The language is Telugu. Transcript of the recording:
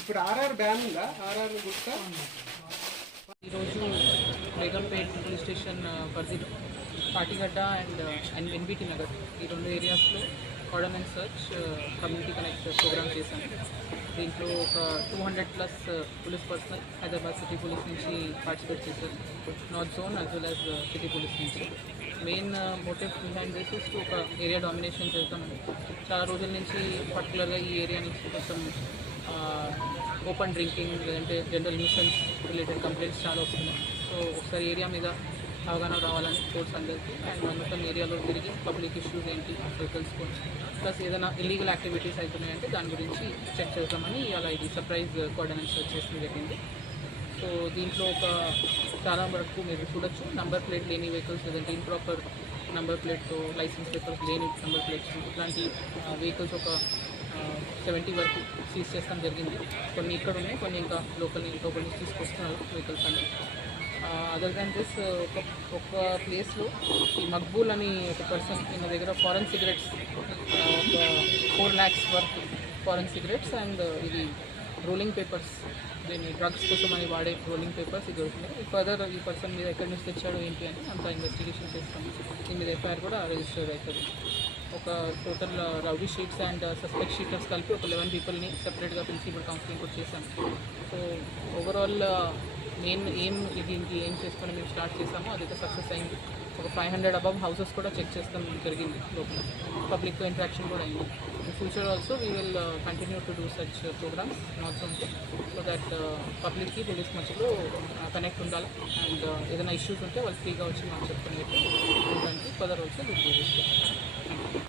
ఇప్పుడు ఆర్ఆర్ బ్యాన్ ఉందా? ఆర్ఆర్ గుర్తా ఈరోజు బేగంపేట్ పోలీస్ స్టేషన్ పరిధిలో పాటిగడ్డ అండ్ ఎన్బిటి నగర్ ఈ రెండు ఏరియాస్లో ordnance search community connect programme చేశాను. దీంట్లో ఒక 200+ police personnel Hyderabad city police నుంచి పార్టిసిపేట్ చేశారు, north zone as well as city police నుంచి. Main motive behind this is ఒక ఏరియా డామినేషన్ చేద్దామని. చాలా రోజుల నుంచి పర్టికులర్గా ఈ ఏరియా నుంచి కొంచెం ఓపెన్ డ్రింకింగ్ లేదంటే జనరల్ న్యూసెన్స్ రిలేటెడ్ కంప్లైంట్స్ చాలా వస్తున్నాయి. సో ఒకసారి ఏరియా మీద అవగాహన రావాలని కోర్స్ అందరికీ అండ్ మొత్తం ఏరియాలో తిరిగి పబ్లిక్ ఇష్యూస్ ఏంటి అసలు తెలుసుకొని ప్లస్ ఏదైనా ఇల్లీగల్ యాక్టివిటీస్ అవుతున్నాయంటే దాని గురించి చెక్ చేద్దామని అలా ఇది సర్ప్రైజ్ కోఆర్డినేషన్ వచ్చేసి జరిగింది. సో దీంట్లో ఒక చాలా వరకు మీరు చూడొచ్చు, నంబర్ ప్లేట్ లేని వెహికల్స్ లేదంటే ఇంప్రాపర్ నంబర్ ప్లేట్తో లైసెన్స్ పేపర్స్ లేని నంబర్ ప్లేట్స్ ఇట్లాంటి వెహికల్స్ ఒక 70 వరకు సీజ్ చేస్తాం జరిగింది. కొన్ని ఇక్కడ ఉన్నాయి, కొన్ని ఇంకా లోకల్ ఇంకొకటి నుంచి తీసుకొస్తున్నారు వెహికల్స్ అన్ని. అదర్ దాన్ దిస్ ఒక ప్లేస్లో ఈ మక్బూల్ అని ఒక పర్సన్ ఈయన దగ్గర ఫారెన్ సిగరెట్స్ ఒక 4 lakhs worth foreign cigarettes and ఇది రోలింగ్ పేపర్స్, దీన్ని డ్రగ్స్ కోసం అని వాడే రోలింగ్ పేపర్స్ ఇది దొరుకుతున్నాయి. ఫర్దర్ ఈ పర్సన్ మీద ఎక్కడి నుంచి తెచ్చాడో ఏంటి అని అంత ఇన్వెస్టిగేషన్ చేస్తాం. దీని మీద ఎఫ్ఐఆర్ కూడా రిజిస్టర్ అవుతుంది. ఒక total rowdy sheets and suspect sheeters కలిపి ఒక 11 పీపుల్ని సెపరేట్గా పిలిచి ఇప్పుడు కౌన్సిలింగ్ కూడా చేశాం. సో ఓవరాల్ మెయిన్ దీనికి ఏం చేసుకొని మేము స్టార్ట్ చేసామో అదైతే సక్సెస్ అయింది. ఒక 500 అబవ్ హౌసెస్ కూడా చెక్ చేస్తాం జరిగింది, లోపల పబ్లిక్తో ఇంటరాక్షన్ కూడా అయింది. In future also we will continue to do such programmes not only so that పబ్లిక్కి పోలీస్ మధ్యలో కనెక్ట్ ఉండాలి అండ్ ఏదైనా ఇష్యూస్ ఉంటే వాళ్ళు ఫ్రీగా వచ్చి మాకు చెప్పుకునేట్టు ఉండడానికి further also will do this.